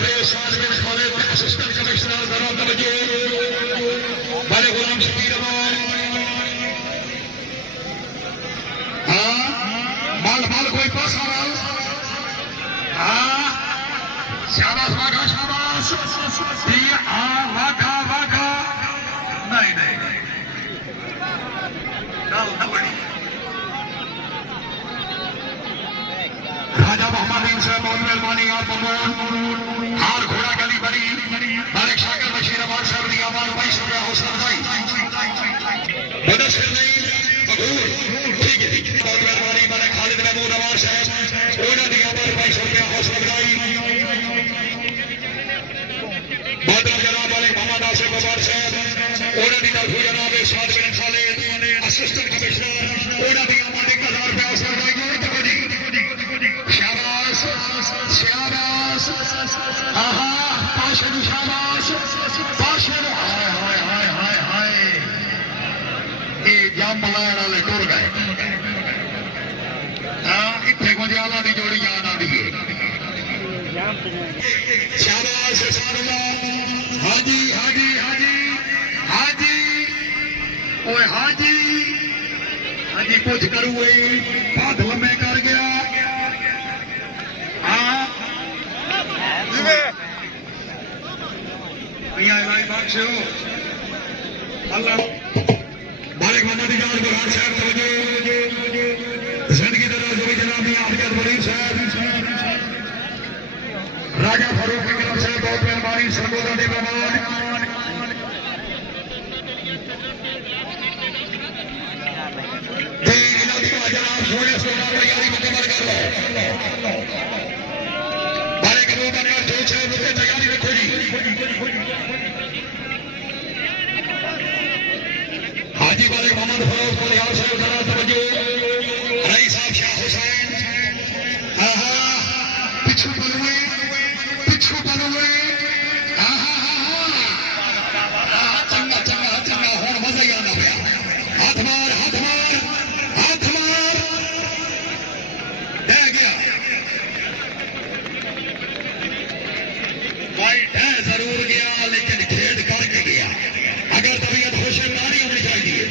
जनाब साज बिन Khalid assistant commissioner जरा तवज्जो बड़े गुलाम शबीर अमान हाँ माल माल कोई पासा माल हाँ शाबाश वाघा शाबाश हाँ वाघा वाघा नहीं नहीं डाल न बड़ी राजा मोहम्मद से बहुत मेहरबानी आप ममून हार घोड़ा गली बड़ी मालिक शाकिर बशीर अमान साहब दी अमान 22 रुपया हौसला अफजाई मुदस्सिर नहीं बगूर ठीक है बहुत मेहरबानी मालिक खालिद महमूद अमान साहब ओना दी अमान 22 रुपया हौसला अफजाई बादल जनाब मालिक मोहम्मद आसिफ अमान साहब ओना दी तरफ जनाब साद बिन खालिद असिस्टेंट कमिश्नर ओना दी अमान 1000 रुपया हौसला अफजाई शाबाश शाबाश आहा पाशन शाबाश पाशन हाय हाय हाय हाय हाय ये जंप लाने वाले टुर गए हाँ इतने गुंजाला की जोड़ी याद आती है शाबाश सारुला हाजी हाजी हाजी हाजी ओए हाजी हाजी कुछ करूए हाथ लम्बे कर गया मालिक मोहम्मद इजाज बुरहान साहब तवज्जो जिंदगी दराज हुई जनाब आफियत वलीद साहब राजा फारूक इकराम साहब बहुत मेहरबानी सरगोदा दे मेहमान जनाब सोने सोना तैयारी मुकम्मल कर लो मालिक अबू बकर जो साहब उसकी तैयारी रखो जी हाजी मालिक मोहम्मद फरोज बलियार साहब जरा तवज्जो रई साहब शाह हुसैन पिछू बलुए चंगा चंगा चंगा हुण मजा ही आंदा पिया हाथ मार हाथ मार हाथ मार डह गया भाई डह जरूर गया लेकिन खेड करके गया अगर तबीयत होशियारी होनी चाहिए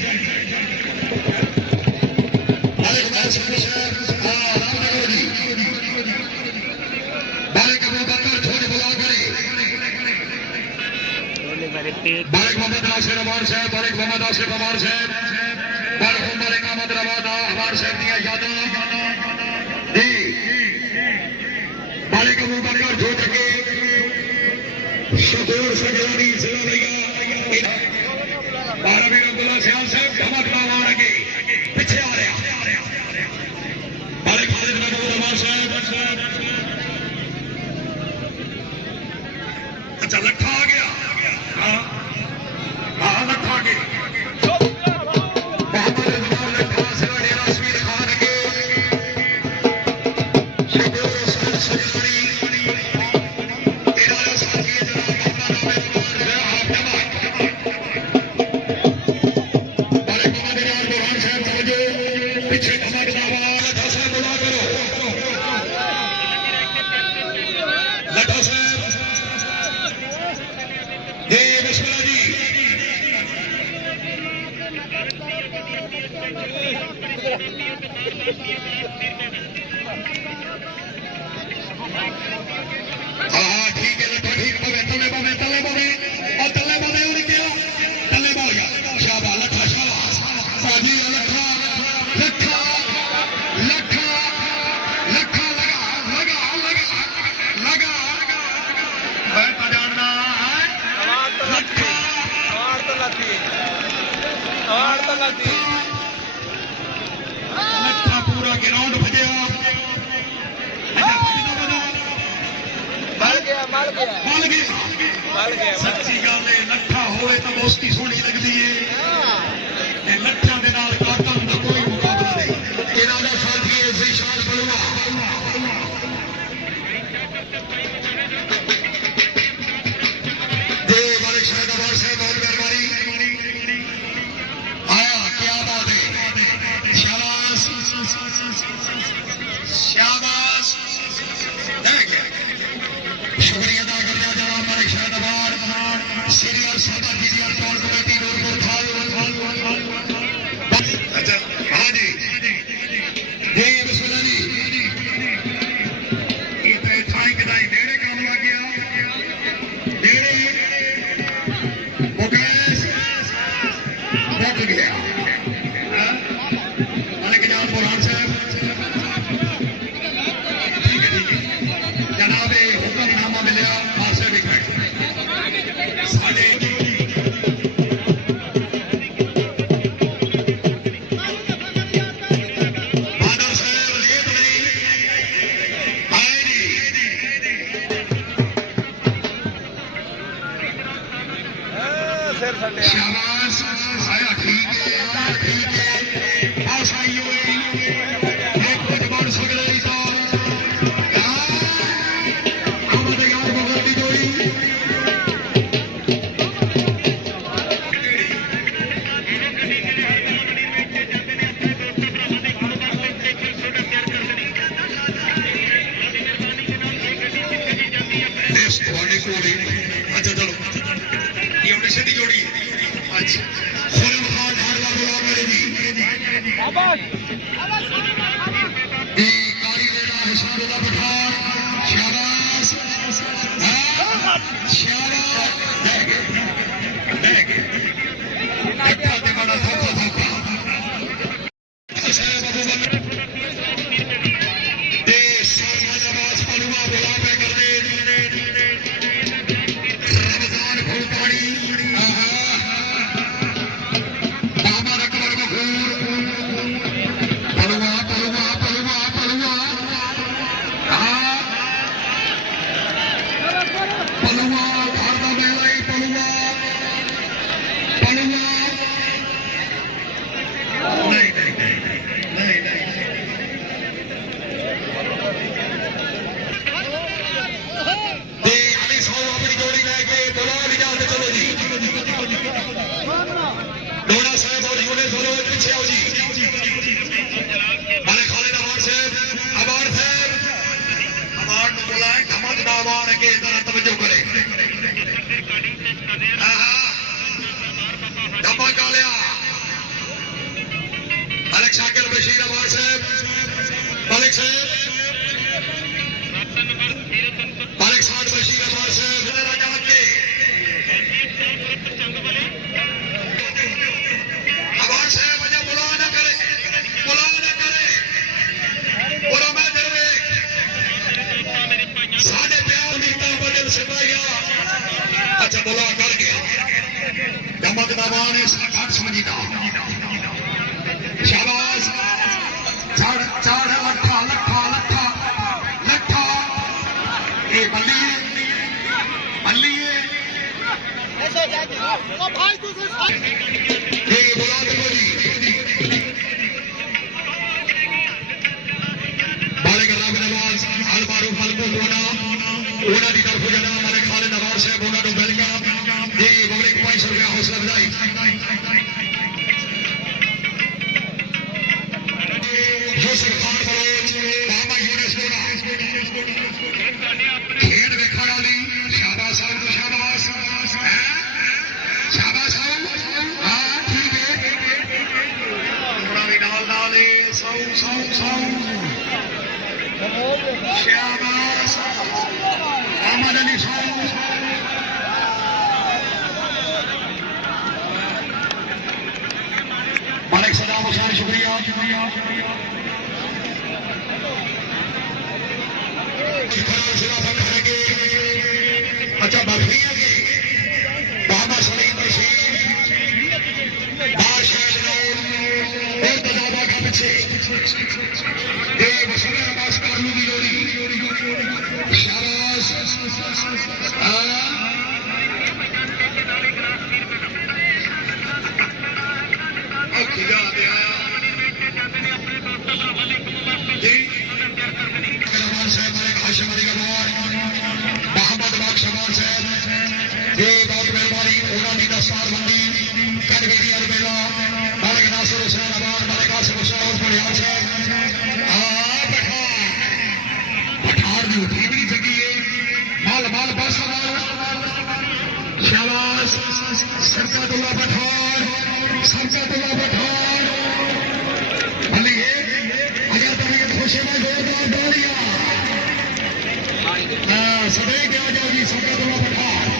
मालिक अबू बकर थोड़ी बुला करे मालिक मोहम्मद नासिर अमान साहब मालिक मोहम्मद आसिफ अमान साहब मालिक अहमद रवाद अमान साहब दिया यादा जी मालिक अबू बकर जो तके शहूर सगलानी जिला लिया बारहवीं अब्दुल्ला सियाल साहब धमक मार के पीछे आ रहा मालिक खालिद महमूद अमान साहब अच्छा लट्ठा आ गया हाँ हाँ लट्ठा आ गया पूरा ग्राउंड भजया सच्ची गल है लट्ठा होए तो दोस्ती सोहनी लगती है लट्ठा के नाल कातल का कोई मुकाबला नहीं इन्हों का साथी है ज़ीशान बलुआ मालिक शाहिद अमान साहब बहुत मेहरबानी क्या बात है शाबाश शाबाश शुक्रिया अदा सीनियर सादा सीनियर टोल कमेटी नूरपुर थाल। अच्छा हाँ जी जी बिस्मिल्लाह जी। ये तो थाई कदाई नेड़े काम लग गया नेड़े मुकेश मुक गया मलिक जान बुरहान साहब ठीक है जनाब हुक्मनामा मिलिया पासे दिखाए साढ़े शाबाश आया ठीक है पास आई हुई एक कुछ बड़ सकले तो आमद यार बगल की जोड़ी देश थोड़ी जोड़ी अच्छा चलो ये उन्हें सीधी जोड़ी अच्छा खुरम खान हारवा बुला मेरे जी शाबाश ये कारी बेटा हिसाबुल्ला पठान शाबाश शाबाश देख अच्छा ते बड़ा धोखा धोखा साहब अबू बकर दे सारा नवाज पलवा बुला पे कर दे रमजान फुलपाड़ी अच्छा बोला कर गया दमक दबान घट समझीदा शाबाश चढ़ चढ़ लट्ठा लट्ठा लट्ठा लट्ठा ये बल्लिए बल्लिए ये बोला जी बालिक राम नवाज अल मारूफ अल कोना ओना दी तरफ जाना हमारे खालिद नवाज साहब ओना नु वेलकम जी पब्लिक 500 रुपया हौसला अफजाई यूसुफ खान बलोच बाबा यूनिस ओना खेड वेखण वाली शाबाश साहब को शाबाश शाबाश साहब हां ठीक है ओना भी नाल नाल सौ सौ सौ शाबाश मोहम्मद अली साहब मालिक सदाम हुसैन शुक्रिया अच्छा बर्फिया के बाबा सलीम बशीर बादशाह और तजाबा का पीछे ये वसुला अब्बास कानू की जोड़ी शाबाश खुदा दे आया जी रहमान साहब मलिक हाशिम अली गवार मोहम्मद बादशाह साहब ये बहुत मेहरबानी ओना दी दस्तारबंदी कनवीरी अलबेला मलिक नासिर हुसैन अबाद मलिक आसिफ हुसैन और बलियार साहब पठार दी उठी भी नहीं सकी है माल माल बस शाबाश शाबाश सरकतुल्लाह पठान भलिए अगर तरीके खुशी में जोरदार तालियां सदैव क्या जाओगी सरकतुल्लाह पठान